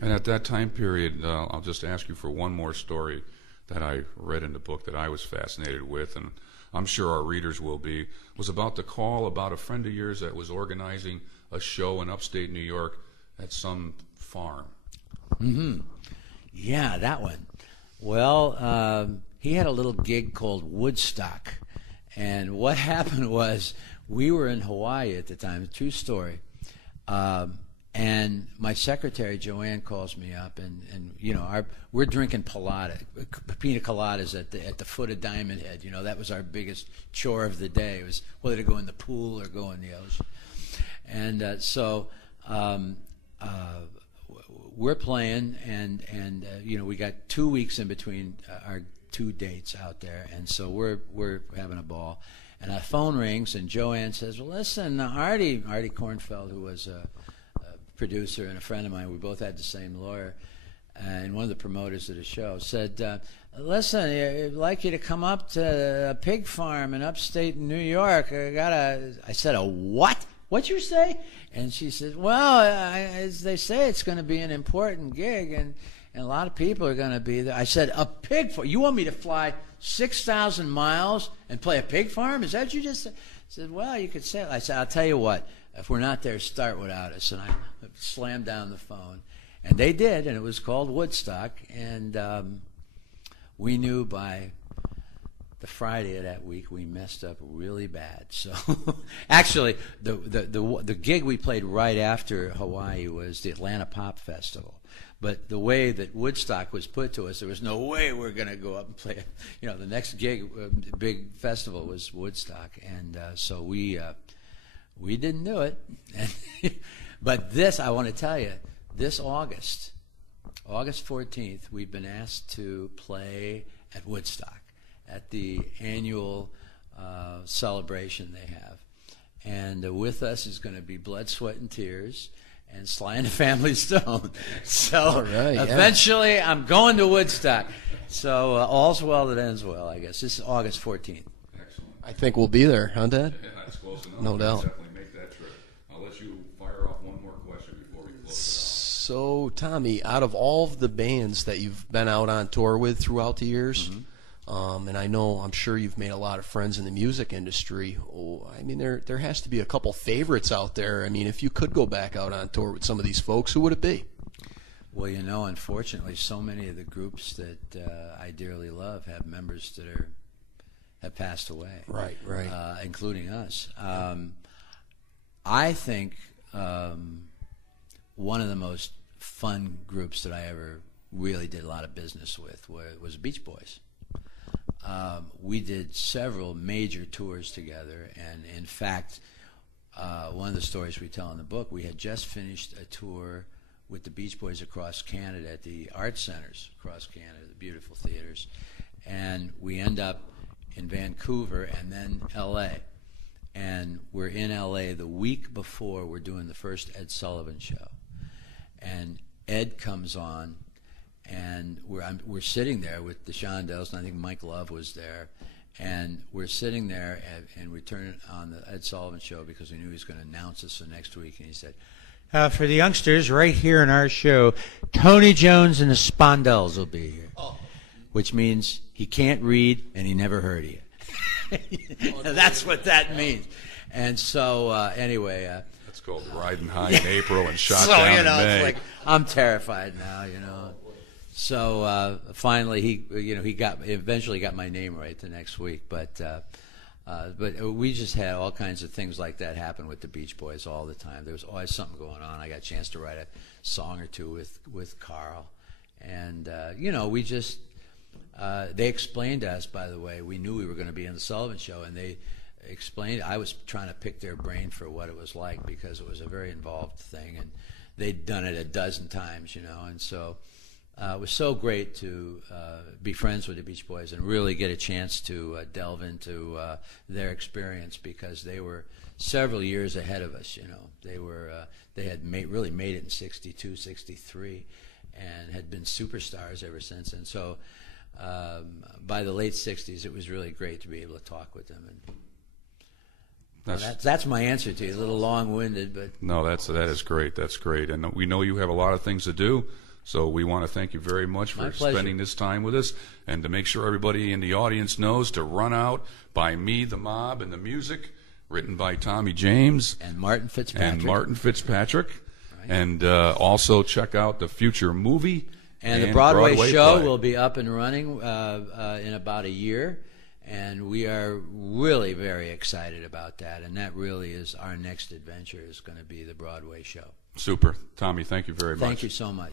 And at that time period, I'll just ask you for one more story that I read in the book that I was fascinated with, and I'm sure our readers will be, was about the call about a friend of yours that was organizing a show in upstate New York at some farm. Mm-hmm. Yeah, that one. Well, he had a little gig called Woodstock. And what happened was we were in Hawaii at the time, true story. And my secretary, Joanne, calls me up, and you know, we're drinking pina coladas at the foot of Diamond Head. You know, that was our biggest chore of the day. It was whether to go in the pool or go in the ocean. And so we're playing, and you know, we got 2 weeks in between our two dates out there, and so we're having a ball. And our phone rings, and Joanne says, "Well, listen, Artie Kornfeld, who was a producer and a friend of mine, we both had the same lawyer, and one of the promoters of the show said, listen, I'd like you to come up to a pig farm in upstate New York. I said, a what? What'd you say? And she said, well, as they say, it's going to be an important gig, and a lot of people are going to be there. I said, a pig farm? You want me to fly 6,000 miles and play a pig farm? Is that what you just said? I said, well, you could say it. I said, I'll tell you what. If we're not there, start without us. And I slammed down the phone. And they did, and it was called Woodstock. And we knew by the Friday of that week we messed up really bad. So actually, the gig we played right after Hawaii was the Atlanta Pop Festival. But the way that Woodstock was put to us, there was no way we're going to go up and play. You know, the next gig, big festival was Woodstock. And so we didn't do it. But this, I want to tell you, this August 14th, we've been asked to play at Woodstock at the annual celebration they have. And with us is going to be Blood, Sweat, and Tears and Sly and the Family Stone. So eventually I'm going to Woodstock. So all's well that ends well, I guess. This is August 14th. Excellent. I think we'll be there, huh, Dad? Yeah, that's close enough. No doubt. Definitely make that trip. I'll let you fire off one more question before we close. So, Tommy, out of all of the bands that you've been out on tour with throughout the years, and I know, I'm sure you've made a lot of friends in the music industry. I mean, there has to be a couple favorites out there. I mean, if you could go back out on tour with some of these folks, who would it be? Well, you know, unfortunately, so many of the groups that I dearly love have members that have passed away. Right. Including us. I think one of the most fun groups that I ever really did a lot of business with was Beach Boys. We did several major tours together, and in fact, one of the stories we tell in the book, we had just finished a tour with the Beach Boys across Canada at the art centers across Canada, the beautiful theaters, and we end up in Vancouver and then L.A., and we're in L.A. the week before we're doing the first Ed Sullivan show, and Ed comes on, and we're sitting there with the Shondells, and I think Mike Love was there, and we're sitting there, and we turn on the Ed Sullivan show because we knew he was going to announce us the next week, and he said, for the youngsters right here in our show, Tony Jones and the Spondells will be here, which means he can't read and he never heard of you. That's what that means. And so anyway, That's called Riding High in April and Shot so, Down you know, in May. it's like I'm terrified now, you know. So finally, he eventually got my name right the next week. But we just had all kinds of things like that happen with the Beach Boys all the time. There was always something going on. I got a chance to write a song or two with Carl, and you know, we just they explained to us. By the way, we knew we were going to be in the Sullivan Show, and they explained. I was trying to pick their brain for what it was like because it was a very involved thing, and they'd done it a dozen times, you know, and so. It was so great to be friends with the Beach Boys and really get a chance to delve into their experience because they were several years ahead of us. You know, they had really made it in '62, '63, and had been superstars ever since. And so, by the late '60s, it was really great to be able to talk with them. And that's my answer to you. A little long-winded, but no, that is great. That's great, and we know you have a lot of things to do. So we want to thank you very much My for pleasure. spending this time with us, and to make sure everybody in the audience knows to run out, By Me, the Mob, and the Music, written by Tommy James And Martin Fitzpatrick. Right. And also check out the future movie. And the Broadway show play. will be up and running in about a year. And we are really very excited about that. And that really is our next adventure, is going to be the Broadway show. Super. Tommy, thank you very much. Thank you so much.